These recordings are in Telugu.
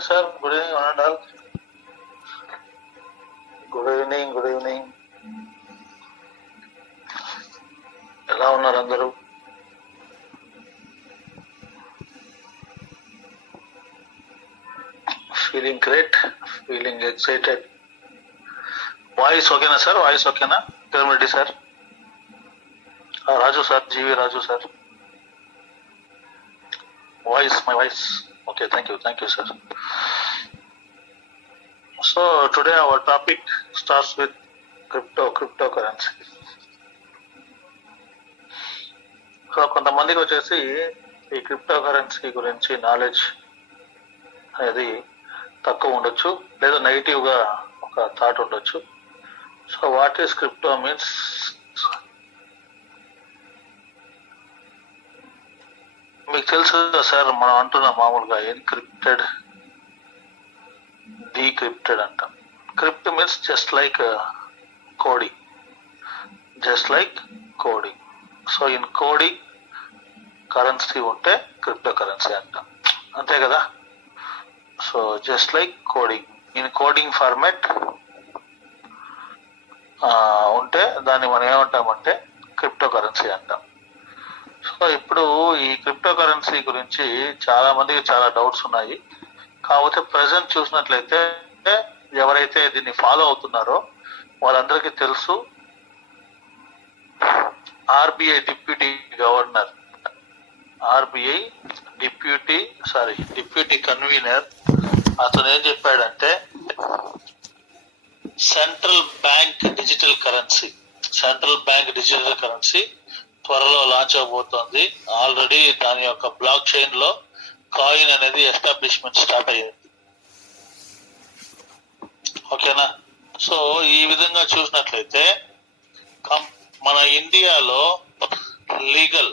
Evening sir. Good evening one all. Good evening. Good evening. ఎలా ఉన్నారు అందరూ? Feeling great, feeling excited. Voice ఓకేనా సార్? వాయిస్ ఓకేనా? Kiran sir, Raju sir, G V Raju sir. Voice, my voice okay. Thank you sir. So today our topic starts with cryptocurrency. So కొంతమందికి వచ్చేసి ఈ క్రిప్టోకరెన్సీ గురించి నాలెడ్జ్ అనేది తక్కువ ఉండొచ్చు, లేదా నెగిటివ్గా ఒక థాట్ ఉండొచ్చు. So what is crypto means? మీకు తెలుసు కదా సార్, మనం అంటున్నాం మామూలుగా ఎన్క్రిప్టెడ్, డీక్రిప్టెడ్ అంటాం. Crypt means just like coding, so in coding currency ఉంటే క్రిప్టో కరెన్సీ అంటాం, అంతే కదా? So just like coding, in coding format ఉంటే దాన్ని మనం ఏమంటామంటే క్రిప్టో కరెన్సీ అంటాం. సో ఇప్పుడు ఈ క్రిప్టో కరెన్సీ గురించి చాలా మందికి చాలా డౌట్స్ ఉన్నాయి. కాకపోతే ప్రజెంట్ చూసినట్లయితే ఎవరైతే దీన్ని ఫాలో అవుతున్నారో వాళ్ళందరికీ తెలుసు, RBI deputy governor, deputy convener అతను ఏం చెప్పాడంటే సెంట్రల్ బ్యాంక్ డిజిటల్ కరెన్సీ త్వరలో లాంచ్ అవబోతోంది. ఆల్రెడీ దాని యొక్క బ్లాక్ చైన్ లో కాయిన్ అనేది ఎస్టాబ్లిష్మెంట్ స్టార్ట్ అయ్యింది. ఓకేనా? సో ఈ విధంగా చూసినట్లయితే మన ఇండియాలో legal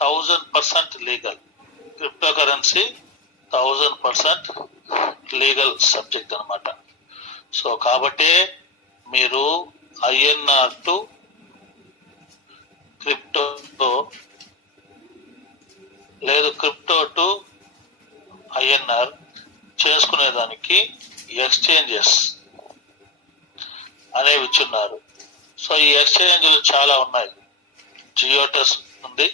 1000% legal crypto currency, 1000% legal subject అన్నమాట. సో కాబట్టి మీరు INR టు క్రిప్టో లేదు క్రిప్టో టు INR చేసుకునేదానికి ఎక్స్చేంజెస్ అనేవి ఇచ్చున్నారు. సో ఈ ఎక్స్చేంజ్లు చాలా ఉన్నాయి. జియోటస్ ఉంది,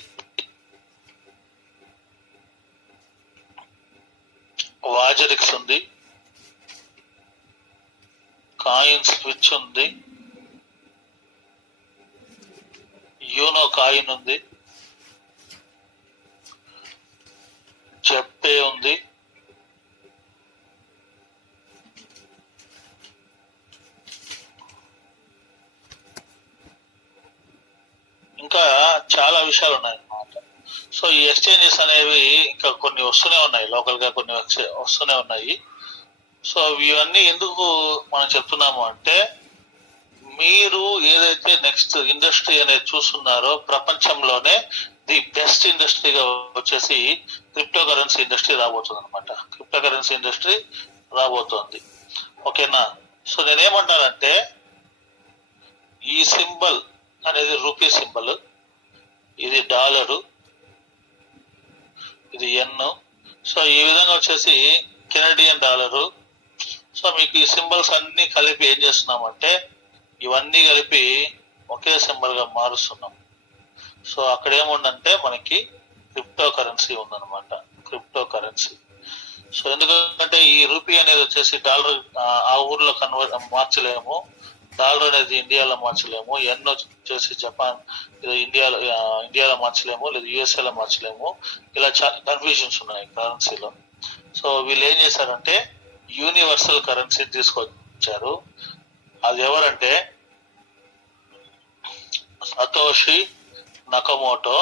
వాజరిక్స్ ఉంది, కాయిన్ స్విచ్ ఉంది, యూనో కాయిన్ ఉంది, జెప్పే ఉంది, ఇంకా చాలా విషయాలు ఉన్నాయి అన్నమాట. సో ఈ ఎక్స్చేంజెస్ అనేవి ఇంకా కొన్ని వస్తూనే ఉన్నాయి, లోకల్ గా కొన్ని వస్తూనే ఉన్నాయి. సో ఇవన్నీ ఎందుకు మనం చెప్తున్నాము అంటే, మీరు ఏదైతే నెక్స్ట్ ఇండస్ట్రీ అనేది చూస్తున్నారో ప్రపంచంలోనే ది బెస్ట్ ఇండస్ట్రీగా వచ్చేసి క్రిప్టో కరెన్సీ ఇండస్ట్రీ రాబోతుంది అనమాట. క్రిప్టో కరెన్సీ ఇండస్ట్రీ రాబోతోంది. ఓకేనా? సో నేనేమంటానంటే, ఈ సింబల్ అనేది రూపీ సింబల్, ఇది డాలరు, ఇది ఎన్. సో ఈ విధంగా వచ్చేసి కెనడియన్ డాలరు. సో మీకు ఈ సింబల్స్ అన్ని కలిపి ఏం చేస్తున్నామంటే, ఇవన్నీ కలిపి ఒకే సింబల్ గా మారుస్తున్నాం. సో అక్కడ ఏముందంటే మనకి క్రిప్టో కరెన్సీ ఉందన్నమాట, క్రిప్టో కరెన్సీ. సో ఎందుకంటే ఈ రూపీ అనేది వచ్చేసి డాలర్ ఆ ఊర్లో మార్చలేము, డాలర్ అనేది ఇండియాలో మార్చలేము, ఎన్ వచ్చేసి జపాన్ ఇండియాలో మార్చలేము, లేదా యుఎస్ఏలో మార్చలేము. ఇలా చాలా కన్ఫ్యూజన్స్ ఉన్నాయి కరెన్సీలో. సో వీళ్ళు ఏం చేశారంటే యూనివర్సల్ కరెన్సీ తీసుకొచ్చారు. అది ఎవరంటే సతోషి నకమోటో.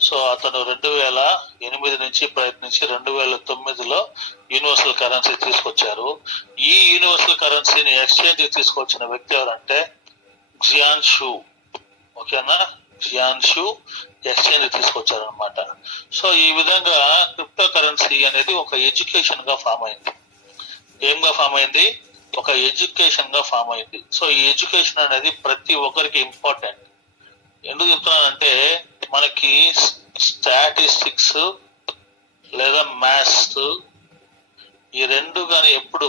సో అతను 2008 నుంచి ప్రయత్నించి 2009లో యూనివర్సల్ కరెన్సీ తీసుకొచ్చారు. ఈ యూనివర్సల్ కరెన్సీని ఎక్స్చేంజ్ తీసుకొచ్చిన వ్యక్తి ఎవరంటే జియాన్ షూ. ఓకేనా? జియాన్ షూ ఎక్స్చేంజ్ తీసుకొచ్చారు అనమాట. సో ఈ విధంగా క్రిప్టో కరెన్సీ అనేది ఒక ఎడ్యుకేషన్ గా ఫామ్ అయింది. ఏంగా ఫామ్ అయింది? ఒక ఎడ్యుకేషన్ గా ఫామ్ అయింది. సో ఈ ఎడ్యుకేషన్ అనేది ప్రతి ఒక్కరికి ఇంపార్టెంట్. ఎందుకు చెప్తున్నానంటే, మనకి స్టాటిస్టిక్స్ లేదా మ్యాథ్స్ ఈ రెండు కానీ ఎప్పుడు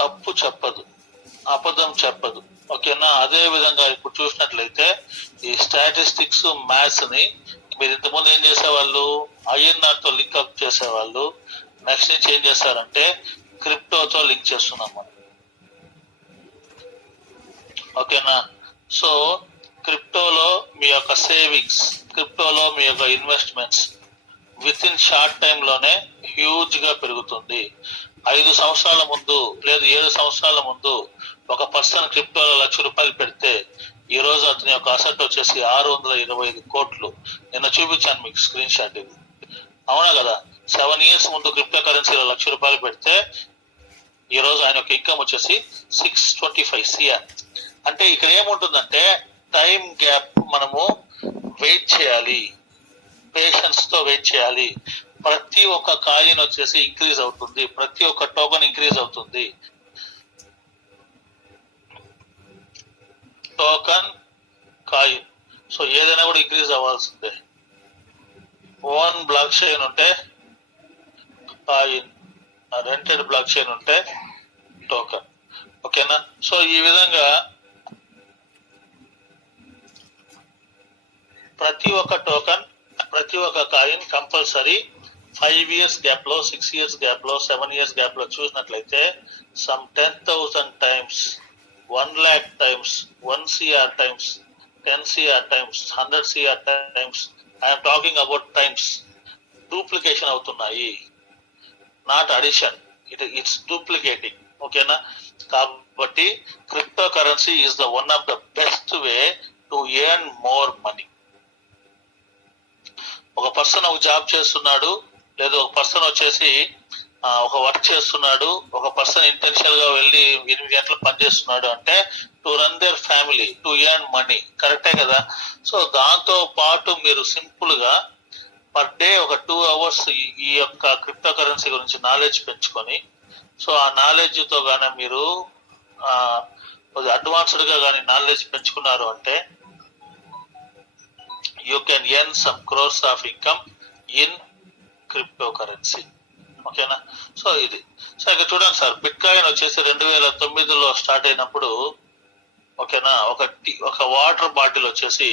తప్పు చెప్పదు, అబద్ధం చెప్పదు. ఓకేనా? అదే విధంగా ఇప్పుడు చూసినట్లయితే ఈ స్టాటిస్టిక్స్, మ్యాథ్స్ ని మీరు ఇంతకుముందు ఏం చేసేవాళ్ళు, ఐఎన్ఆర్ తో లింక్ అప్ చేసేవాళ్ళు. నెక్స్ట్ నుంచి ఏం చేస్తారంటే క్రిప్టోతో లింక్ చేస్తున్నాం మనం. ఓకేనా? సో క్రిప్టోలో మీ యొక్క సేవింగ్స్, క్రిప్టోలో మీ యొక్క investments with in short time లోనే హ్యూజ్ గా పెరుగుతుంది. 5 సంవత్సరాల ముందు లేదు 7 సంవత్సరాల ముందు ఒక పర్సన్ క్రిప్టోలో ₹1,00,000 పెడితే ఈ రోజు అతని యొక్క అసెట్ వచ్చేసి 625 కోట్లు. నిన్న చూపించాను మీకు స్క్రీన్ షాట్ ఇది. అవునా కదా? 7 years ముందు క్రిప్టో కరెన్సీలో ₹1,00,000 పెడితే ఈ రోజు ఆయన యొక్క ఇన్కమ్ వచ్చేసి 625 CR. అంటే ఇక్కడ ఏముంటుందంటే టైం గ్యాప్ మనము వెయిట్ చేయాలి, పేషెన్స్ తో వెయిట్ చేయాలి. ప్రతి ఒక్క కాయిన్ వచ్చేసి ఇంక్రీజ్ అవుతుంది, ప్రతి ఒక్క టోకెన్ ఇంక్రీజ్ అవుతుంది. టోకెన్, కాయిన్, సో ఏదైనా కూడా ఇంక్రీజ్ అవ్వాల్సిందే. ఓన్ బ్లాక్ చైన్ ఉంటే కాయిన్, రెంటెడ్ బ్లాక్ చైన్ ఉంటే టోకెన్. ఓకేనా? సో ఈ విధంగా ప్రతి ఒక్క టోకెన్, ప్రతి ఒక్క కాయిన్ కంపల్సరీ 5 years గ్యాప్ లో, 6 years గ్యాప్ లో, 7 years గ్యాప్ లో చూసినట్లయితే some 10,000 times, 1 lakh times, 1 CR times, 10 CR times, 100 CR times, I'm talking about times duplication అవుతున్నాయి. Not addition, it's duplicating. ఓకేనా? కాబట్టి cryptocurrency is the one of the best way to earn more money. ఒక పర్సన్ ఒక జాబ్ చేస్తున్నాడు, లేదా ఒక పర్సన్ వచ్చేసి ఒక వర్క్ చేస్తున్నాడు, ఒక పర్సన్ ఇంటెన్షనల్ గా వెళ్ళి 8 గంటలు పనిచేస్తున్నాడు అంటే to run their family, to earn money. కరెక్టే కదా? సో దాంతో పాటు మీరు సింపుల్ గా పర్ డే ఒక 2 hours ఈ యొక్క క్రిప్టో కరెన్సీ గురించి నాలెడ్జ్ పెంచుకొని, సో ఆ నాలెడ్జ్ తో గానీ మీరు అడ్వాన్స్డ్ గా కానీ నాలెడ్జ్ పెంచుకున్నారు అంటే you can earn some crores of income in cryptocurrency. ఓకేనా? సో ఇది. సో ఇక్కడ చూడండి సార్, బిట్ కాయిన్ వచ్చేసి 2009లో స్టార్ట్ అయినప్పుడు, ఓకేనా, ఒక వాటర్ బాటిల్ వచ్చేసి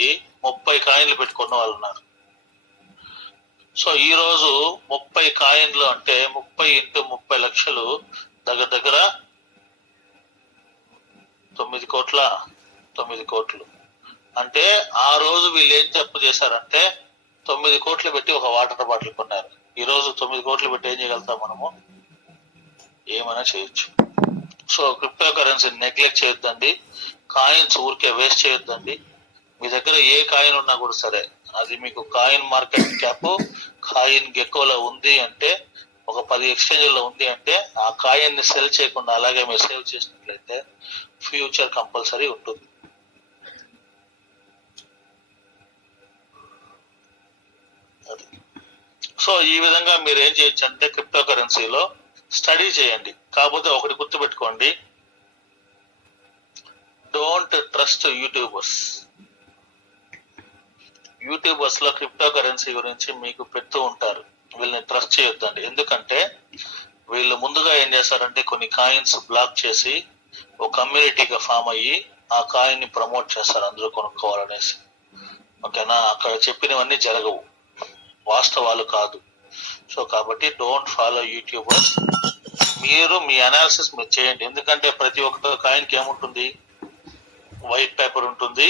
30 కాయిన్లు పెట్టుకున్న వాళ్ళు ఉన్నారు. సో ఈ రోజు 30 కాయిన్లు అంటే 30 into 30 లక్షలు, దగ్గర దగ్గర 9 కోట్లు. అంటే ఆ రోజు వీళ్ళు ఏం తప్పు చేశారంటే 9 కోట్లు పెట్టి ఒక వాటర్ బాటిల్ కొన్నారు. ఈ రోజు 9 కోట్లు పెట్టి ఏం చేయగలుగుతాం మనము? ఏమైనా చేయొచ్చు. సో క్రిప్టో కరెన్సీ నెగ్లెక్ట్ చేయొద్దండి, కాయిన్స్ ఊరికే వేస్ట్ చేయొద్దండి. మీ దగ్గర ఏ కాయిన్ ఉన్నా కూడా సరే, అది మీకు కాయిన్ మార్కెట్ క్యాప్ కాయిన్ గెక్కోలో ఉంది అంటే, ఒక 10 ఎక్స్చేంజ్లో ఉంది అంటే, ఆ కాయిన్ ని సెల్ చేయకుండా అలాగే మీరు సేవ్ చేసినట్లయితే ఫ్యూచర్ కంపల్సరీ ఉంటుంది. సో ఈ విధంగా మీరు ఏం చేయొచ్చు అంటే క్రిప్టో కరెన్సీలో స్టడీ చేయండి. కాకపోతే ఒకటి గుర్తుపెట్టుకోండి, డోంట్ ట్రస్ట్ యూట్యూబర్స్. యూట్యూబర్స్ లో క్రిప్టో కరెన్సీ గురించి మీకు పెడుతూ ఉంటారు, వీళ్ళని ట్రస్ట్ చేయొద్దండి. ఎందుకంటే వీళ్ళు ముందుగా ఏం చేస్తారంటే కొన్ని కాయిన్స్ బ్లాక్ చేసి ఒక కమ్యూనిటీగా ఫామ్ అయ్యి ఆ కాయిన్ ని ప్రమోట్ చేస్తారు అందరూ కొనుక్కోవాలనేసి. ఓకేనా? అక్కడ చెప్పినవన్నీ జరగవు, వాస్తవాలు కాదు. సో కాబట్టి డోంట్ ఫాలో యూట్యూబర్స్. మీరు మీ అనాలిసిస్ మీరు చేయండి. ఎందుకంటే ప్రతి ఒక్క కాయిన్కి ఏముంటుంది? వైట్ పేపర్ ఉంటుంది,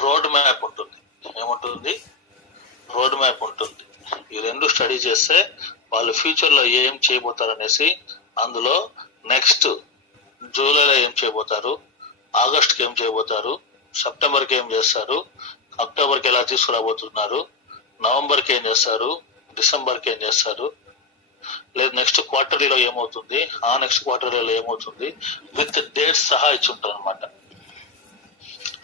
రోడ్ మ్యాప్ ఉంటుంది. ఏముంటుంది? రోడ్ మ్యాప్ ఉంటుంది. ఈ రెండు స్టడీ చేస్తే వాళ్ళు ఫ్యూచర్ లో ఏం చేయబోతారనేసి, అందులో నెక్స్ట్ జూలైలో ఏం చేయబోతారు, ఆగస్ట్కి ఏం చేయబోతారు, సెప్టెంబర్కి ఏం చేస్తారు, అక్టోబర్కి ఎలా తీసుకురాబోతున్నారు, నవంబర్కి ఏం చేస్తారు, డిసెంబర్కి ఏం చేస్తారు, లేదు నెక్స్ట్ క్వార్టర్లీలో ఏమవుతుంది, ఆ నెక్స్ట్ క్వార్టర్లీలో ఏమవుతుంది, విత్ డేట్స్ సహా ఇచ్చి ఉంటారు అనమాట.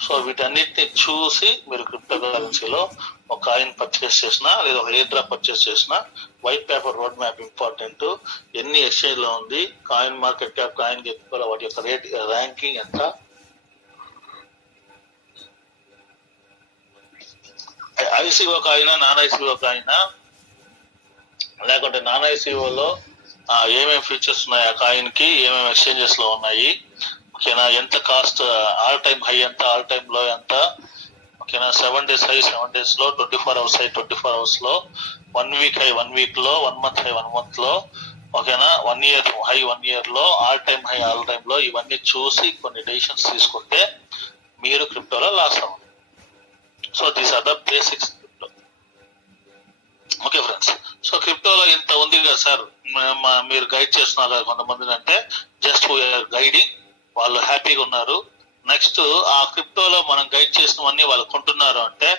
సో వీటన్నిటిని చూసి మీరు క్రిప్టో కరెన్సీలో ఒక కాయిన్ పర్చేస్ చేసినా లేదా ఒక ఎయిర్ డ్రాప్ పర్చేస్ చేసినా white paper road map important. ఎన్ని ఎక్స్చేంజ్ లో ఉంది, కాయిన్ మార్కెట్ క్యాప్, కాయిన్ చెప్పుకోవాలి, వాటి యొక్క రేట్ ర్యాంకింగ్ ఎంత, ఐసీఓ కాయినా నాన్ ఐసీఓ కాయినా, లేకుంటే నాన్ ఐసీఓలో ఏమేమి ఫీచర్స్ ఉన్నాయి, ఆ కాయిన్ కి ఏమేమి ఎక్స్చేంజెస్ లో ఉన్నాయి, ఓకేనా, ఎంత కాస్ట్, ఆల్ టైమ్ హై ఎంత, ఆల్ టైమ్ లో ఎంత, ఓకేనా, 7 days హై 7 days లో, 24 hours హై 24 hours లో, 1 week హై 1 week లో, 1 month హై 1 month లో, ఓకేనా, 1 year హై 1 year లో, all time high all time లో, ఇవన్నీ చూసి కొన్ని డెసిషన్స్ తీసుకుంటే మీరు క్రిప్టోలో లాస్ అవ్వండి. So these are the basics crypto. Okay friends, so క్రిప్టోలో ఇంత ఉంది కదా సార్, మీరు గైడ్ చేస్తున్నారు కదా కొంతమందిని అంటే, జస్ట్ వీఆర్ గైడింగ్, వాళ్ళు హ్యాపీగా ఉన్నారు. నెక్స్ట్ ఆ క్రిప్టోలో మనం గైడ్ చేసినవన్నీ వాళ్ళు కొంటున్నారు అంటే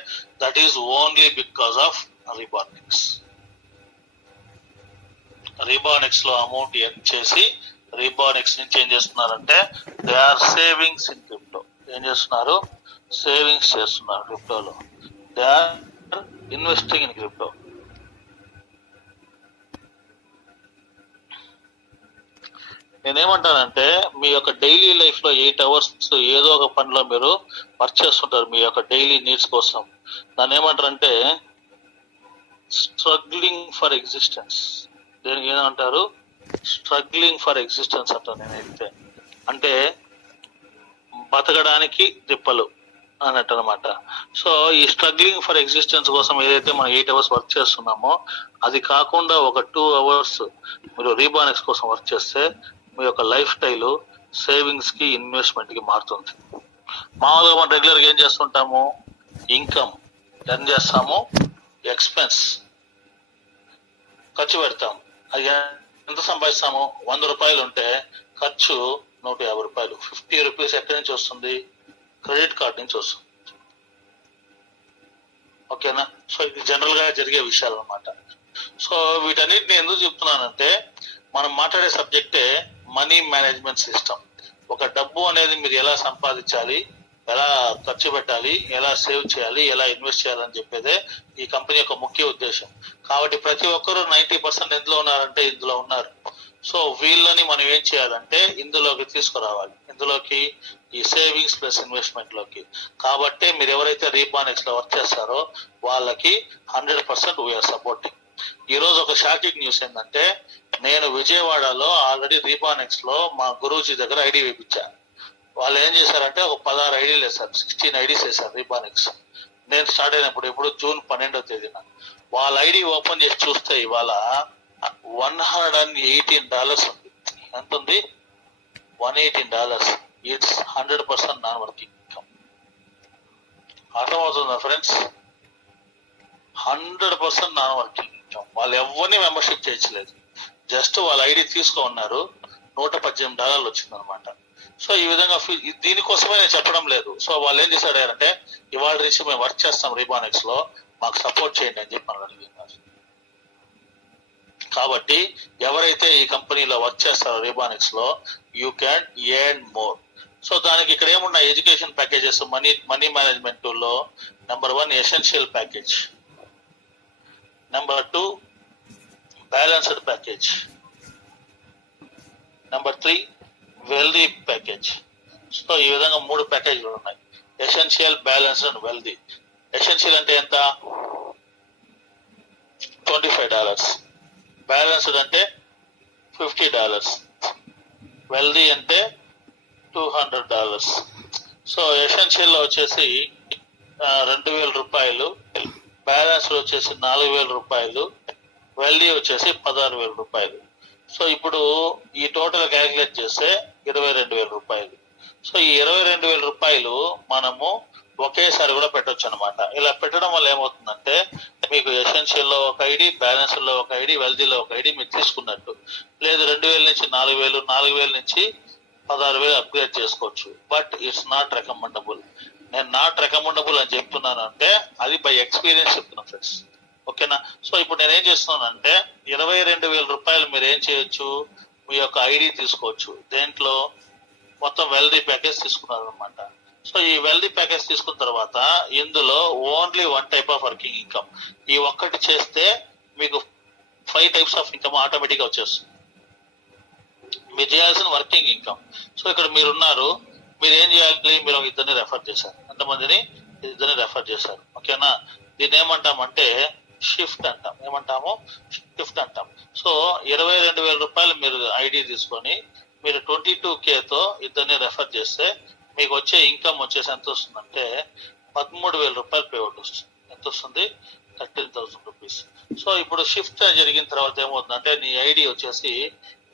that is only because of Rebarnix. Rebarnix లో అమౌంట్ ఎర్న్ చేసి రీబార్నిక్స్ నుంచి ఏం చేస్తున్నారంటే they are savings in crypto. ఏం చేస్తున్నారు? సేవింగ్స్ చేస్తున్నారు క్రిప్టోలో. They are investing in crypto. నేనేమంటానంటే మీ యొక్క డైలీ లైఫ్ లో 8 hours ఏదో ఒక పనిలో మీరు వర్క్ చేస్తుంటారు మీ యొక్క డైలీ నీడ్స్ కోసం. దాన్ని ఏమంటారంటే స్ట్రగ్లింగ్ ఫర్ ఎగ్జిస్టెన్స్. దేనికి ఏమంటారు? స్ట్రగ్లింగ్ ఫర్ ఎగ్జిస్టెన్స్ అంటాను నేనైతే. అంటే బతకడానికి తిప్పలు అన్నట్టు అనమాట. సో ఈ స్ట్రగ్లింగ్ ఫర్ ఎగ్జిస్టెన్స్ కోసం ఏదైతే మనం 8 hours వర్క్ చేస్తున్నామో అది కాకుండా ఒక 2 hours మీరు రీబానిక్స్ కోసం వర్క్ చేస్తే మీ యొక్క లైఫ్ స్టైల్ సేవింగ్స్ కి ఇన్వెస్ట్మెంట్ కి మారుతుంది. మామూలుగా మనం రెగ్యులర్ గా ఏం చేస్తుంటాము? ఇన్కమ్ ఎర్న్ చేస్తాము, ఎక్స్పెన్స్ ఖర్చు పెడతాం. అది ఎంత సంపాదిస్తాము? 100 రూపాయలు ఉంటే ఖర్చు 150 రూపాయలు. 50 రూపీస్ ఎక్కడి నుంచి వస్తుంది? క్రెడిట్ కార్డ్ నుంచి వస్తుంది. ఓకేనా? సో ఇది జనరల్ గా జరిగే విషయాలు అన్నమాట. సో వీటన్నిటిని ఎందుకు చెప్తున్నానంటే మనం మాట్లాడే సబ్జెక్టే మనీ మేనేజ్మెంట్ సిస్టమ్. ఒక డబ్బు అనేది మీరు ఎలా సంపాదించాలి, ఎలా ఖర్చు పెట్టాలి, ఎలా సేవ్ చేయాలి, ఎలా ఇన్వెస్ట్ చేయాలని చెప్పేదే ఈ కంపెనీ యొక్క ముఖ్య ఉద్దేశం. కాబట్టి ప్రతి ఒక్కరూ 90% ఎందులో ఉన్నారంటే ఇందులో ఉన్నారు. సో వీళ్ళని మనం ఏం చేయాలంటే ఇందులోకి తీసుకురావాలి, ఇందులోకి ఈ సేవింగ్స్ ప్లస్ ఇన్వెస్ట్మెంట్ లోకి. కాబట్టి మీరు ఎవరైతే రీబానిక్స్ లో వర్క్ చేస్తారో వాళ్ళకి 100% వీఆర్ సపోర్టింగ్. ఈ రోజు ఒక షాకింగ్ న్యూస్ ఏంటంటే నేను విజయవాడలో ఆల్రెడీ రీబానిక్స్ లో మా గురూజీ దగ్గర ఐడి వేయించాను. వాళ్ళు ఏం చేశారంటే ఒక 16 ఐడీలు వేశారు, 16 ఐడీస్ వేశారు రీబానిక్స్. నేను స్టార్ట్ అయినప్పుడు ఎప్పుడు జూన్ 12వ తేదీన వాళ్ళ ఐడి ఓపెన్ చేసి చూస్తే ఇవాళ $118 ఉంది. ఎంత ఉంది? $118. It's 100% non working income. అర్థమవుతుందా ఫ్రెండ్స్? 100% non working income. వాళ్ళు ఎవరిని మెంబర్షిప్ చేయించలేదు, జస్ట్ వాళ్ళ ఐడి తీసుకున్నారు, $118 వచ్చిందనమాట. సో ఈ విధంగా దీనికోసమే నేను చెప్పడం లేదు. సో వాళ్ళు ఏం చేశాడంటే ఇవాళ నుంచి మేము వర్క్ చేస్తాం రీబానిక్స్ లో, మాకు సపోర్ట్ చేయండి అని చెప్పి మనం అడిగినారు. కాబట్టి ఎవరైతే ఈ కంపెనీలో వర్క్ చేస్తారో రీబానిక్స్ లో you can earn more. So దానికి ఇక్కడ ఏమున్నాయి? ఎడ్యుకేషన్ ప్యాకేజెస్, మనీ మేనేజ్మెంట్ లో number 1 essential package, number 2 balanced package, number 3 wealthy package. So ఈ విధంగా 3 ప్యాకేజీలు ఉన్నాయి: essential, balanced and wealthy. Essential అంటే ఎంత? $25. బ్యాలెన్స్డ్ అంటే $50. వెల్దీ అంటే $200. సో ఎసెన్షియల్ లో వచ్చేసి 2,000 రూపాయలు, బ్యాలెన్స్ వచ్చేసి 4,000 రూపాయలు, వెల్దీ వచ్చేసి 16,000 రూపాయలు. సో ఇప్పుడు ఈ టోటల్ క్యాలిక్యులేట్ చేస్తే 22,000 రూపాయలు. సో ఈ 22,000 రూపాయలు మనము ఒకేసారి కూడా పెట్టొచ్చు అనమాట. ఇలా పెట్టడం వల్ల ఏమవుతుందంటే మీకు ఎసెన్షియల్ లో ఒక ఐడి, బ్యాలెన్స్ లో ఒక ఐడి, వెల్దీలో ఒక ఐడి మీరు తీసుకున్నట్టు. లేదు 2,000 నుంచి 4,000, 4,000 నుంచి 16,000 అప్గ్రేడ్ చేసుకోవచ్చు. But it's not recommendable. నేను నాట్ రికమెండబుల్ అని చెప్తున్నాను అంటే అది బై ఎక్స్పీరియన్స్ చెప్తున్నాను ఫ్రెండ్స్. ఓకేనా? సో ఇప్పుడు నేనేం చేస్తున్నానంటే 22,000 రూపాయలు మీరు ఏం చేయొచ్చు? మీ యొక్క ఐడి తీసుకోవచ్చు. దేంట్లో? మొత్తం వెల్దీ ప్యాకేజ్ తీసుకున్నారు అనమాట. సో ఈ వెల్దీ ప్యాకేజ్ తీసుకున్న తర్వాత ఇందులో only 1 type of working income. ఈ ఒక్కటి చేస్తే మీకు 5 types ఆఫ్ ఇన్కమ్ ఆటోమేటిక్ గా వచ్చేస్తుంది. మీరు చేయాల్సిన వర్కింగ్ ఇన్కమ్. సో ఇక్కడ మీరున్నారు, మీరు ఏం చేయాలి? మీరు 2 రెఫర్ చేశారు. ఎంతమందిని? 2 రెఫర్ చేశారు. ఓకేనా? దీన్ని ఏమంటామంటే షిఫ్ట్ అంటాం. ఏమంటాము? షిఫ్ట్ అంటాం. సో 22,000 రూపాయలు మీరు ఐడి తీసుకొని మీరు 22Kతో ఇద్దరిని రెఫర్ చేస్తే మీకు వచ్చే ఇన్కమ్ వచ్చేసి ఎంత వస్తుందంటే 13,000 రూపాయలు పేఅవుట్ వస్తుంది. ఎంత వస్తుంది? 13,000 రూపీస్. సో ఇప్పుడు షిఫ్ట్ జరిగిన తర్వాత ఏమవుతుందంటే నీ ఐడి వచ్చేసి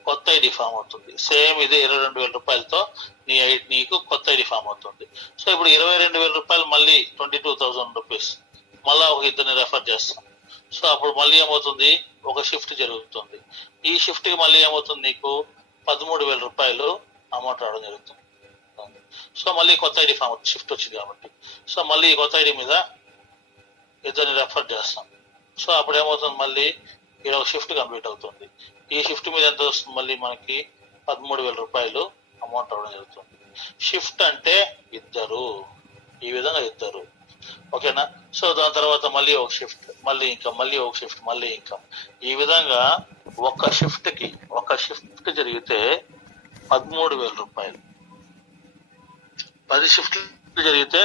కొత్త ఐడి ఫామ్ అవుతుంది. సేమ్ ఇదే 22,000 రూపాయలతో నీకు కొత్త ఐడి ఫామ్ అవుతుంది. సో ఇప్పుడు 22,000 రూపాయలు మళ్ళీ 22,000 రూపీస్ మళ్ళా ఒక ఇద్దరిని రెఫర్ చేస్తాం. సో అప్పుడు మళ్ళీ ఏమవుతుంది? ఒక షిఫ్ట్ జరుగుతుంది. ఈ షిఫ్ట్ కి మళ్ళీ ఏమవుతుంది? నీకు 13,000 రూపాయలు అమౌంట్ రావడం జరుగుతుంది. సో మళ్ళీ కొత్త ఐడి ఫామ్ షిఫ్ట్ వచ్చింది కాబట్టి సో మళ్ళీ ఈ కొత్త ఐడి మీద ఇద్దరిని రెఫర్ చేస్తాం. సో అప్పుడు ఏమవుతుంది? మళ్ళీ ఒక షిఫ్ట్ కంప్లీట్ అవుతుంది. ఈ షిఫ్ట్ మీద ఎంత వస్తుంది? మళ్ళీ మనకి 13,000 రూపాయలు అమౌంట్ రావడం జరుగుతుంది. షిఫ్ట్ అంటే ఇద్దరు, ఈ విధంగా ఇద్దరు. ఓకేనా? సో దాని తర్వాత మళ్ళీ ఒక షిఫ్ట్, మళ్ళీ ఇంకా మళ్ళీ ఒక షిఫ్ట్, మళ్ళీ ఇంకా ఈ విధంగా ఒక షిఫ్ట్ కి జరిగితే 13,000 రూపాయలు. 10 షిఫ్ట్లు జరిగితే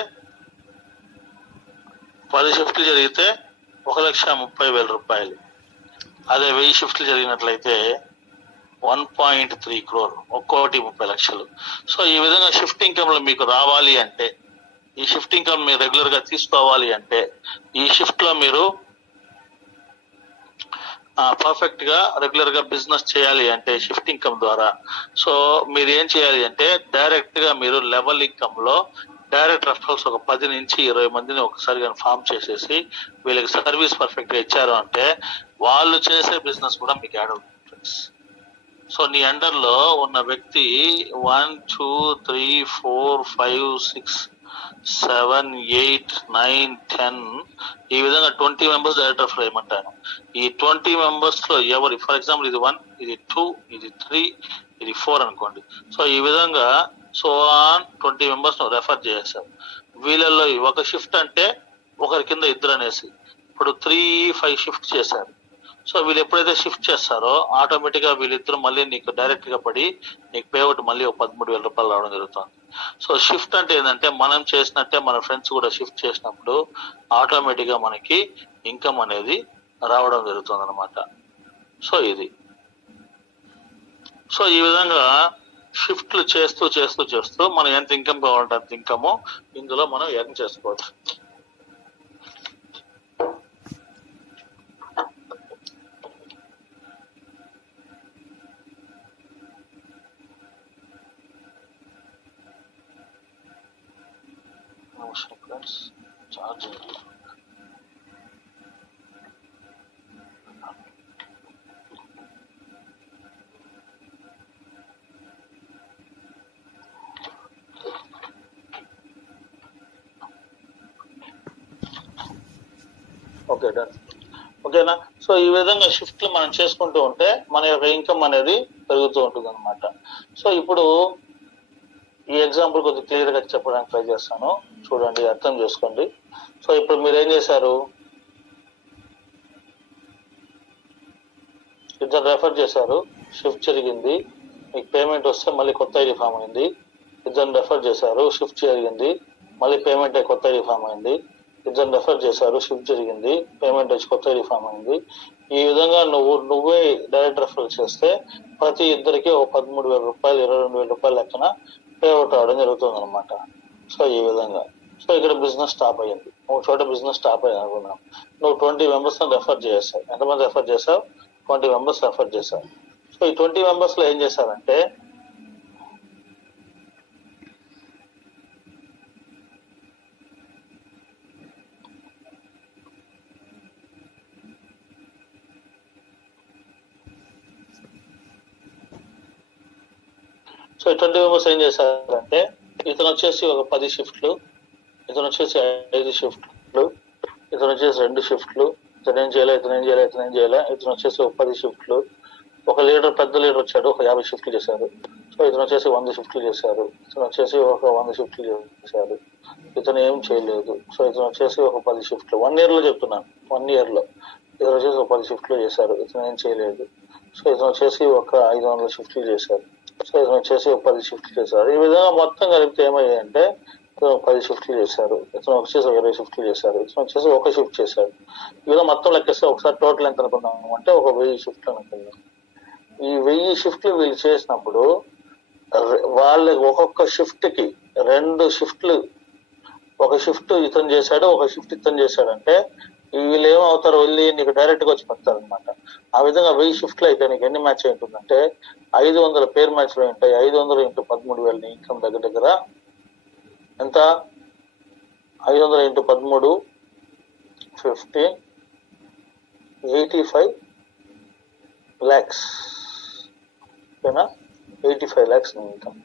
1,30,000 రూపాయలు. అదే 1000 షిఫ్ట్లు జరిగినట్లయితే 1.3 crore, ఒక్కోటి 30 లక్షలు. సో ఈ విధంగా షిఫ్ట్ ఇన్కమ్ లో మీకు రావాలి అంటే, ఈ షిఫ్ట్ ఇన్కమ్ మీరు రెగ్యులర్ గా తీసుకోవాలి అంటే, ఈ షిఫ్ట్ లో మీరు పర్ఫెక్ట్ గా రెగ్యులర్ గా బిజినెస్ చేయాలి అంటే షిఫ్ట్ ఇన్కమ్ ద్వారా, సో మీరు ఏం చేయాలి అంటే డైరెక్ట్ గా మీరు లెవెల్ ఇన్కమ్ లో డైరెక్ట్ రెఫరల్స్ ఒక 10 నుంచి 20 మందిని ఒకసారి కానీ ఫామ్ చేసేసి వీళ్ళకి సర్వీస్ పర్ఫెక్ట్ గా ఇచ్చారు అంటే వాళ్ళు చేసే బిజినెస్ కూడా మీకు యాడ్ అవుతుంది. సో నీ అండర్ లో ఉన్న వ్యక్తి 1 2 3 4 5 6 7 8 9 10 ఈ విధంగా 20 మెంబర్స్ డైరెక్ట్ రెఫర్ చేయమంటాను. ఈ 20 మెంబర్స్ లో ఎవరు, ఫర్ ఎగ్జాంపుల్ ఇది 1, ఇది 2, ఇది 3, ఇది 4 అనుకోండి. సో ఈ విధంగా సో ఆన్ 20 మెంబర్స్ రెఫర్ చేశారు. వీళ్ళల్లో ఒక షిఫ్ట్ అంటే ఒకరి కింద ఇద్దరు అనేసి ఇప్పుడు 3-5 షిఫ్ట్ చేశారు. సో వీళ్ళు ఎప్పుడైతే షిఫ్ట్ చేస్తారో ఆటోమేటిక్ గా వీళ్ళిద్దరు మళ్ళీ నీకు డైరెక్ట్ గా పడి నీకు పేఅవుట్ మళ్ళీ ఒక 13,000 రూపాయలు రావడం జరుగుతుంది. సో షిఫ్ట్ అంటే ఏంటంటే మనం చేసినట్టే మన ఫ్రెండ్స్ కూడా షిఫ్ట్ చేసినప్పుడు ఆటోమేటిక్ గా మనకి ఇన్కమ్ అనేది రావడం జరుగుతుంది అనమాట. సో ఇది సో ఈ విధంగా షిఫ్ట్లు చేస్తూ మనం ఎంత ఇన్కమ్ కావాలంటే అంత ఇన్కమ్ ఇందులో మనం ఎర్న్ చేసుకోవచ్చు. Charging okay done. ఓకేనా? సో ఈ విధంగా షిఫ్ట్లు మనం చేసుకుంటూ ఉంటే మన యొక్క ఇన్కమ్ అనేది పెరుగుతూ ఉంటుంది అనమాట. సో ఇప్పుడు ఈ ఎగ్జాంపుల్ కొద్దిగా క్లియర్ గా చెప్పడానికి ట్రై చేస్తాను, చూడండి, అర్థం చేసుకోండి. సో ఇప్పుడు మీరు ఏం చేశారు? ఇద్దరు రెఫర్ చేశారు, షిఫ్ట్ జరిగింది, మీకు పేమెంట్ వస్తే మళ్ళీ కొత్త ఐడి ఫామ్ అయింది. ఇద్దరు రెఫర్ చేశారు, షిఫ్ట్ జరిగింది, మళ్ళీ పేమెంట్ అయ్యి కొత్త ఐడి ఫామ్ అయింది. ఇద్దరు రెఫర్ చేశారు, షిఫ్ట్ జరిగింది, పేమెంట్ వచ్చి కొత్త ఐడి ఫామ్ అయింది. ఈ విధంగా నువ్వే డైరెక్ట్ రెఫర్ చేస్తే ప్రతి ఇద్దరికి ఒక 13,000 రూపాయలు 22,000 రూపాయలు లెక్కన పేఅవుట్ అవడం జరుగుతుంది అనమాట. సో ఈ విధంగా సో ఇక్కడ బిజినెస్ స్టాప్ అయ్యింది, ఒక చోట బిజినెస్ స్టాప్ అయ్యింది అనుకున్నాం. నువ్వు 20 మెంబర్స్ రెఫర్ చేసావు. ఎంతమంది రెఫర్ చేసావు? 20 మెంబర్స్ రెఫర్ చేశావు. సో ఈ 20 మెంబర్స్ లో ఏం చేశారంటే సో 20 మెంబర్స్ ఏం చేశారంటే ఇతను వచ్చేసి ఒక 10 షిఫ్ట్లు, ఇతను వచ్చేసి 5 షిఫ్ట్లు, ఇతను వచ్చేసి 2 షిఫ్ట్లు, ఇతను ఏం చేయాలి, ఇతను వచ్చేసి ఒక 10 షిఫ్ట్లు. ఒక లీడర్, పెద్ద లీడర్ వచ్చాడు, ఒక 50 షిఫ్ట్లు చేశారు. సో ఇతను వచ్చేసి 100 షిఫ్ట్లు చేశారు. ఇతను వచ్చేసి ఒక 100 షిఫ్ట్లు చేశారు. ఇతను ఏం చేయలేదు. సో ఇతను వచ్చేసి ఒక 10 షిఫ్ట్లు, 1 year లో చెప్తున్నాను, 1 year లో ఇతను వచ్చేసి ఒక 10 షిఫ్ట్లు చేశారు. ఇతను ఏం చేయలేదు. సో ఇతను వచ్చేసి ఒక 500 షిఫ్ట్లు చేశారు. సో ఇతను వచ్చేసి ఒక 10 షిఫ్ట్లు చేశారు. ఈ విధంగా మొత్తం కలిపితే ఏమయ్యాయంటే 10 షిఫ్ట్లు చేశారు, ఇతను వచ్చేసి 20 షిఫ్ట్లు చేశారు, ఇతను వచ్చేసి 1 షిఫ్ట్ చేశారు. ఇలా మొత్తం లెక్కేస్తే ఒకసారి టోటల్ ఎంత అనుకుందాం అంటే 1000 షిఫ్ట్లు అనుకుందాం. ఈ 1000 షిఫ్ట్లు వీళ్ళు చేసినప్పుడు వాళ్ళ ఒక్కొక్క షిఫ్ట్ కి 2 షిఫ్ట్లు, ఒక షిఫ్ట్ ఇతను చేశాడు, ఒక షిఫ్ట్ ఇతను చేశాడంటే వీళ్ళు ఏమవుతారు, వెళ్ళి నీకు డైరెక్ట్ గా వచ్చి పడతారు అనమాట. ఆ విధంగా 1000 షిఫ్ట్లు అయితే నీకు ఎన్ని మ్యాచ్ ఉంటుందంటే 500 పేర్ మ్యాచ్లు ఉంటాయి. 500 ఇంటూ 13,000 ఇన్కమ్ దగ్గర దగ్గర ఎంత? 500 ఇంటూ 13 15 85 lakhs, ఓకేనా? 85 lakhs నీ ఇన్కమ్.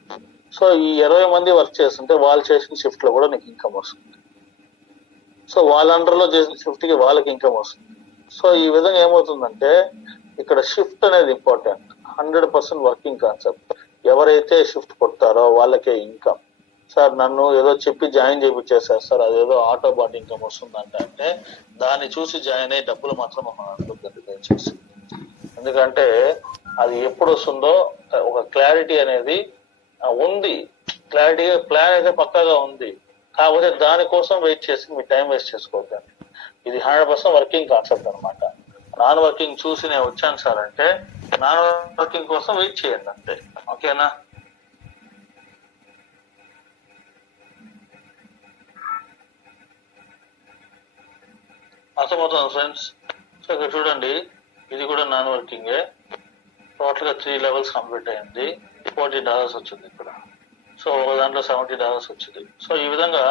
సో ఈ 20 మంది వర్క్ చేస్తుంటే వాళ్ళు చేసిన షిఫ్ట్ లో కూడా నీకు ఇన్కమ్ వస్తుంది. సో వాళ్ళ అండర్లో చేసిన షిఫ్ట్ కి వాళ్ళకి ఇన్కమ్ వస్తుంది. సో ఈ విధంగా ఏమవుతుందంటే ఇక్కడ షిఫ్ట్ అనేది ఇంపార్టెంట్. 100% working concept. ఎవరైతే షిఫ్ట్ కొడతారో వాళ్ళకే ఇన్కమ్. సార్ నన్ను ఏదో చెప్పి జాయిన్ చేయించేసారు సార్, అదేదో ఆటో బాట్ ఇన్కమ్ వస్తుందంట అంటే దాన్ని చూసి జాయిన్ అయ్యి డబ్బులు మాత్రం మనం అనుకుంటుంది దయచేసి. ఎందుకంటే అది ఎప్పుడు వస్తుందో ఒక క్లారిటీ అనేది ఉంది, క్లారిటీగా ప్లాన్ అయితే పక్కాగా ఉంది. కాకపోతే దానికోసం వెయిట్ చేసి మీ టైం వేస్ట్ చేసుకోవద్దండి. ఇది 100% వర్కింగ్ కాన్సెప్ట్ అనమాట. నాన్ వర్కింగ్ చూసి నేను వచ్చాను సార్ అంటే నాన్ వర్కింగ్ కోసం వెయిట్ చేయండి అంతే, ఓకేనా? అర్థమవుతుంది ఫ్రెండ్స్. సో ఇక్కడ చూడండి, ఇది కూడా నాన్ వర్కింగే. టోటల్ గా 3 లెవెల్స్ కంప్లీట్ అయింది. $40 వచ్చింది ఇక్కడ. సో ఒక దాంట్లో $70 వచ్చింది. సో ఈ విధంగా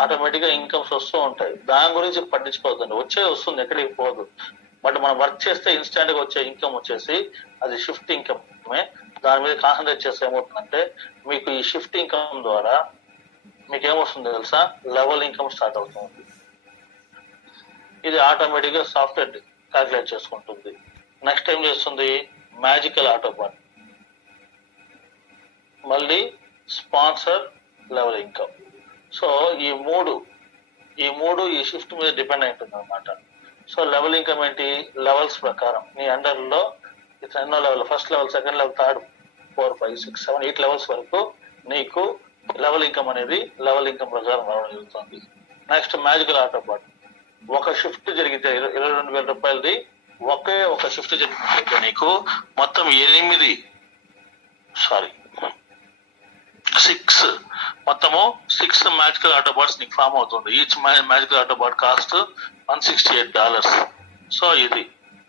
ఆటోమేటిక్ గా ఇన్కమ్స్ వస్తూ ఉంటాయి. దాని గురించి పట్టించుకోవద్దండి, వస్తుంది, ఎక్కడికి పోదు. బట్ మనం వర్క్ చేస్తే ఇన్స్టాంట్ గా వచ్చే ఇన్కమ్ వచ్చేసి అది షిఫ్ట్ ఇన్కమే. దాని మీద కాన్సన్ట్రేట్ చేస్తే ఏమవుతుందంటే మీకు ఈ షిఫ్ట్ ఇన్కమ్ ద్వారా మీకు ఏమొస్తుంది తెలుసా? లెవెల్ ఇన్కమ్ స్టార్ట్ అవుతుంది. ఇది ఆటోమేటిక్ గా సాఫ్ట్వేర్ క్యాల్కులేట్ చేసుకుంటుంది. నెక్స్ట్ ఏం చేస్తుంది? మ్యాజికల్ ఆటోబాట్, మళ్ళీ స్పాన్సర్, లెవెల్ ఇన్కమ్. సో ఈ మూడు ఈ షిఫ్ట్ మీద డిపెండ్ అయి ఉంటుంది అనమాట. సో లెవెల్ ఇన్కమ్ ఏంటి? లెవెల్స్ ప్రకారం నీ అండర్లో ఎన్నో level, first level, second level, third, 4, 5, 6, 7, 8 levels వరకు నీకు లెవెల్ ఇన్కమ్ అనేది లెవెల్ ఇన్కమ్ ప్రకారం రావడం జరుగుతుంది. Next magical autobot. ఒక షిఫ్ట్ జరిగితే 22,000 రూపాయలది ఒక షిఫ్ట్ జరిగినట్లయితే నీకు మొత్తం 6 మ్యాజికల్ ఆటోబాట్స్ నీకు ఫామ్ అవుతుంది. Each magical autobot cost $168. So ఇది.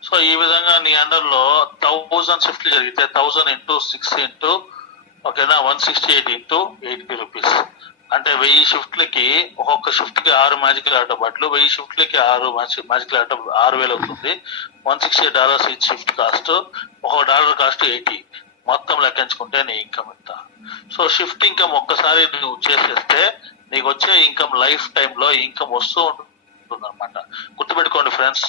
సో ఈ విధంగా నీ అండర్లో 1000 షిఫ్ట్లు జరిగితే 1000 ఇంటూ 6 ఇంటూ ఓకేనా 168 ఇంటూ 80 రూపీస్ అంటే 1000 షిఫ్ట్లకి ఒక్కొక్క షిఫ్ట్ కి 6 మ్యాజికల్ ఆటోబాట్లు, 1000 షిఫ్ట్లకి 6 మ్యాజికల్ ఆటో 6,000 అవుతుంది. $168 ఈచ్ షిఫ్ట్ కాస్ట్. $1 కాస్ట్ 80. మొత్తం లెక్కించుకుంటే నీ ఇన్కమ్ ఎంత. సో షిఫ్ట్ ఇన్కమ్ ఒక్కసారి నువ్వు చేసేస్తే నీకు వచ్చే ఇన్కమ్ లైఫ్ టైమ్ లో ఇన్కమ్ వస్తూ ఉంటుంది అనమాట. గుర్తుపెట్టుకోండి ఫ్రెండ్స్,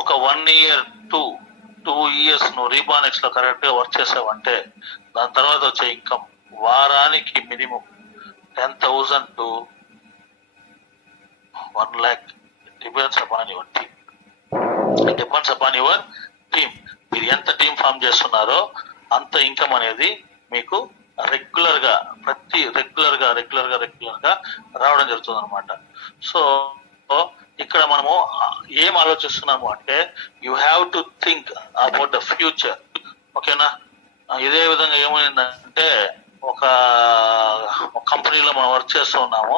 ఒక 1 year 2 years నువ్వు రీబానెక్స్ లో కరెక్ట్ గా వర్క్ చేసావంటే దాని తర్వాత వచ్చే ఇన్కమ్ వారానికి minimum 10,000 to 1 lakh. Depends upon your team. మీరు ఎంత టీమ్ ఫామ్ చేస్తున్నారో అంత ఇన్కమ్ అనేది మీకు రెగ్యులర్ గా రావడం జరుగుతుంది అనమాట. సో ఇక్కడ మనము ఏం ఆలోచిస్తున్నాము అంటే you have to think about the future, ఓకేనా? ఇదే విధంగా ఏమైందంటే ఒక కంపెనీలో మనం వర్క్ చేస్తూ ఉన్నాము.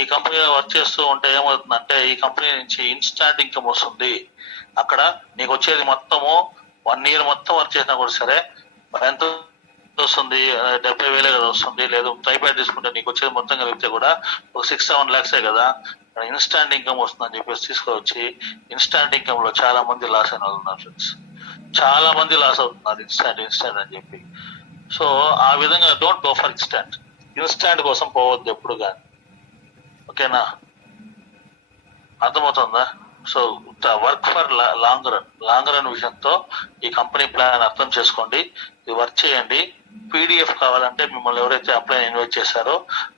ఈ కంపెనీలో వర్క్ చేస్తూ ఉంటే ఏమవుతుందంటే ఈ కంపెనీ నుంచి ఇన్స్టాంట్ ఇన్కమ్ వస్తుంది. అక్కడ నీకు వచ్చేది మొత్తము 1 year మొత్తం వర్క్ చేసినా కూడా సరే ఎంత వస్తుంది? 70,000 కదా వస్తుంది. లేదు ట్రైపాడ్ తీసుకుంటే నీకు వచ్చేది మొత్తం కలిపితే కూడా ఒక 6-7 lakhs కదా. ఇన్స్టాంట్ ఇన్కమ్ వస్తుందని చెప్పేసి తీసుకొచ్చి ఇన్స్టాంట్ ఇన్కమ్ లో చాలా మంది లాస్ అయిన వాళ్ళు ఉన్నారు ఫ్రెండ్స్. చాలా మంది లాస్ అవుతున్నారు ఇన్స్టాంట్ అని చెప్పి. సో ఆ విధంగా డోంట్ గో ఫర్ ఇన్స్టాంట్ కోసం పోవద్దు ఎప్పుడు కానీ, ఓకేనా? అర్థమవుతుందా? So work for long run విషయంతో ఈ కంపెనీ ప్లాన్ అర్థం చేసుకోండి, ఇది వర్క్ చేయండి. పీడిఎఫ్ కావాలంటే మిమ్మల్ని ఎవరైతే అప్లై ఇన్వైట్ చేశారో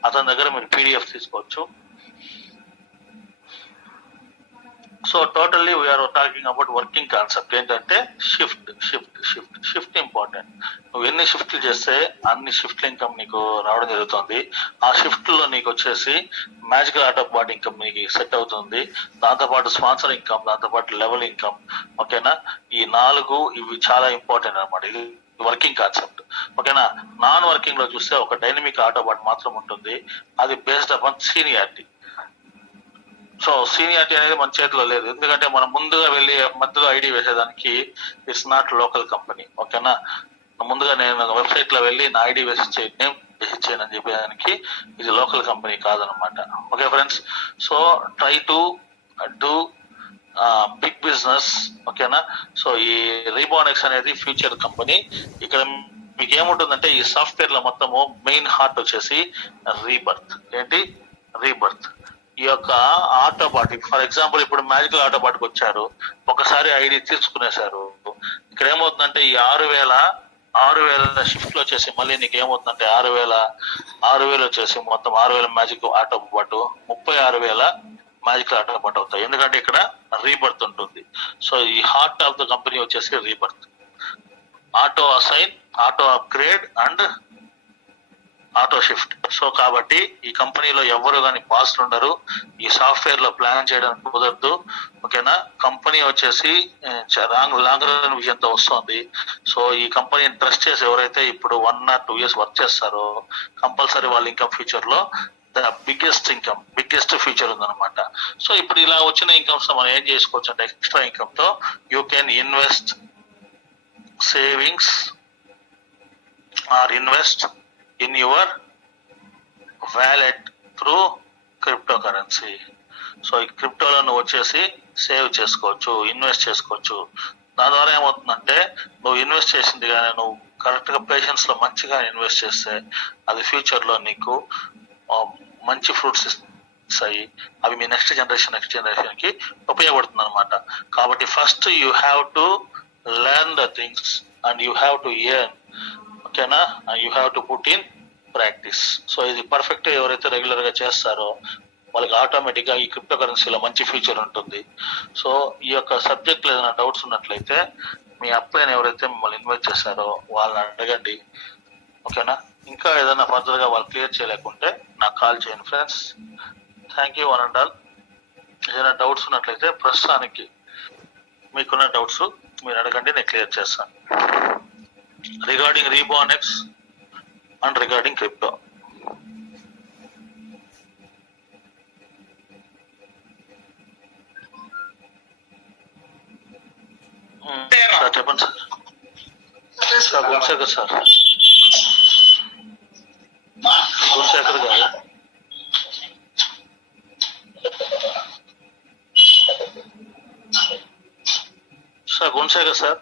అతని దగ్గర మీరు పీడిఎఫ్ తీసుకోవచ్చు. So totally we're talking about working concept. ఏంటంటే షిఫ్ట్ ఇంపార్టెంట్. నువ్వు ఎన్ని షిఫ్ట్లు చేస్తే అన్ని షిఫ్ట్ల ఇన్కమ్ నీకు రావడం జరుగుతుంది. ఆ షిఫ్ట్ లో నీకు వచ్చేసి magical autobot income నీకు సెట్ అవుతుంది. దాంతోపాటు స్పాన్సర్ ఇన్కమ్, దాంతోపాటు లెవెల్ ఇన్కమ్. ఓకేనా, ఈ 4 ఇవి చాలా ఇంపార్టెంట్ అనమాట. ఇది వర్కింగ్ కాన్సెప్ట్. ఓకేనా, నాన్ వర్కింగ్ లో చూస్తే ఒక డైనమిక్ ఆటో బాట్ మాత్రం ఉంటుంది. అది based upon seniority. So seniority అనేది మన చేతిలో లేదు, ఎందుకంటే మనం ముందుగా వెళ్ళి మధ్యలో ఐడి వేసేదానికి ఇట్స్ నాట్ లోకల్ కంపెనీ. ఓకేనా, ముందుగా నేను వెబ్సైట్ లో వెళ్ళి నా ఐడి వేసి చేయను అని చెప్పేదానికి ఇది లోకల్ కంపెనీ కాదనమాట. Okay friends, so try to do big business. ఓకేనా, సో ఈ రీబానెక్స్ అనేది ఫ్యూచర్ కంపెనీ. ఇక్కడ మీకు ఏముంటుందంటే ఈ సాఫ్ట్వేర్ లో మొత్తము మెయిన్ హార్ట్ వచ్చేసి రీబర్త్. ఏంటి? రీబర్త్. ఈ యొక్క ఆటో బాట్, ఫర్ ఎగ్జాంపుల్ ఇప్పుడు మ్యాజికల్ ఆటో బాట్కి వచ్చారు, ఒకసారి ఐడి తీసుకునేశారు. ఇక్కడ ఏమవుతుందంటే ఈ 6,000 షిఫ్ట్ లో వచ్చేసి మళ్ళీ నీకు ఏమవుతుందంటే 6,000 వచ్చేసి మొత్తం 6,000 magic auto bot 36,000 magical auto bot అవుతాయి. ఎందుకంటే ఇక్కడ రీబర్త్ ఉంటుంది. సో ఈ హార్ట్ ఆఫ్ ద కంపెనీ వచ్చేసి rebirth, auto assign, auto upgrade and auto shift. So కాబట్టి ఈ కంపెనీలో ఎవరు కానీ బాస్లు ఉండరు. ఈ సాఫ్ట్వేర్ లో ప్లాన్ చేయడానికి కుదరదు. ఓకేనా, కంపెనీ వచ్చేసి లాంగ్ రన్ విజన్ తో వస్తుంది. సో ఈ కంపెనీని ట్రస్ట్ చేసి ఎవరైతే ఇప్పుడు 1 or 2 years వర్క్ చేస్తారో కంపల్సరీ వాళ్ళ ఇన్కమ్ ఫ్యూచర్ లో బిగ్గెస్ట్ ఫ్యూచర్ ఉందన్నమాట. సో ఇప్పుడు ఇలా వచ్చిన ఇన్కమ్స్ మనం ఏం చేసుకోవచ్చు అంటే ఎక్స్ట్రా ఇన్కమ్ తో you can invest savings or invest in your wallet through cryptocurrency. So ఈ క్రిప్టోలో నువ్వు వచ్చేసి సేవ్ చేసుకోవచ్చు, ఇన్వెస్ట్ చేసుకోవచ్చు. దాని ద్వారా ఏమవుతుందంటే నువ్వు ఇన్వెస్ట్ చేసింది కానీ నువ్వు కరెక్ట్ గా పేషెన్స్ లో మంచిగా ఇన్వెస్ట్ చేస్తే అది ఫ్యూచర్ లో నీకు మంచి ఫ్రూట్స్ ఇస్తాయి. అవి మీ నెక్స్ట్ జనరేషన్ కి ఉపయోగపడుతుంది అనమాట. కాబట్టి first you have to learn the things and you have to earn. ఓకేనా, you have to put in practice. So ఇది పర్ఫెక్ట్ ఎవరైతే రెగ్యులర్ గా చేస్తారో వాళ్ళకి ఆటోమేటిక్ గా ఈ క్రిప్టో కరెన్సీలో మంచి ఫ్యూచర్ ఉంటుంది. సో ఈ యొక్క సబ్జెక్ట్ లో ఏదైనా డౌట్స్ ఉన్నట్లయితే మీ అప్లైని ఎవరైతే మిమ్మల్ని ఇన్వైట్ చేస్తారో వాళ్ళని అడగండి. ఓకేనా, ఇంకా ఏదైనా ఫర్దర్ గా వాళ్ళు క్లియర్ చేయలేకుంటే నాకు కాల్ చేయండి friends. Thank you one and all. ఏదైనా డౌట్స్ ఉన్నట్లయితే ప్రస్తుతానికి మీకున్న డౌట్స్ మీరు అడగండి, నేను క్లియర్ చేస్తాను. Regarding Rebonex and regarding crypto. Sir చెప్పండి సార్. గుణశేఖర్ సార్, గుణశేఖర్ గారు. Sir Gunasekhar sir.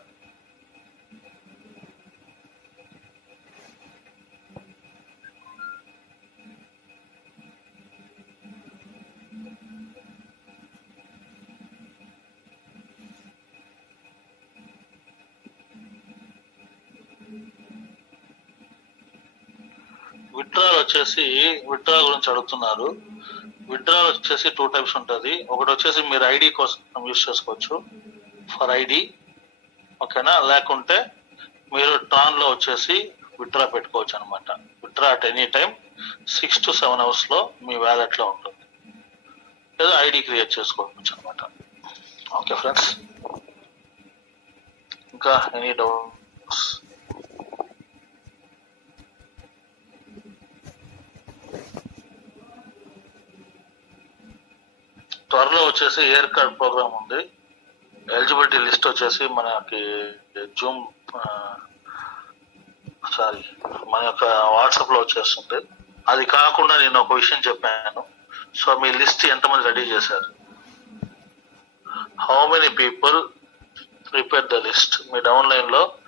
విత్డ్రా గురించి అడుగుతున్నారు. విత్డ్రా వచ్చేసి 2 types ఉంటుంది. ఒకటి వచ్చేసి మీరు ఐడి కోసం యూజ్ చేసుకోవచ్చు ఫర్ ఐడి. ఓకేనా, లేకుంటే మీరు ట్రాన్ లో వచ్చేసి విత్డ్రా పెట్టుకోవచ్చు అనమాట. Withdraw at any time 6 to 7 hours లో మీ వ్యాలెట్ లో ఉంటుంది, లేదా ఐడి క్రియేట్ చేసుకోవచ్చు అనమాట. ఓకే ఫ్రెండ్స్, ఇంకా ఎనీ డౌట్స్? త్వరలో వచ్చేసి ఎయిర్ కార్డ్ ప్రోగ్రామ్ ఉంది. ఎలిజిబిలిటీ లిస్ట్ వచ్చేసి మనకి మన యొక్క వాట్సాప్ లో వచ్చేస్తుంది. అది కాకుండా నేను ఒక విషయం చెప్పాను. సో మీ లిస్ట్ ఎంతమంది రెడీ చేశారు? How many people prepare the list? Me down line లో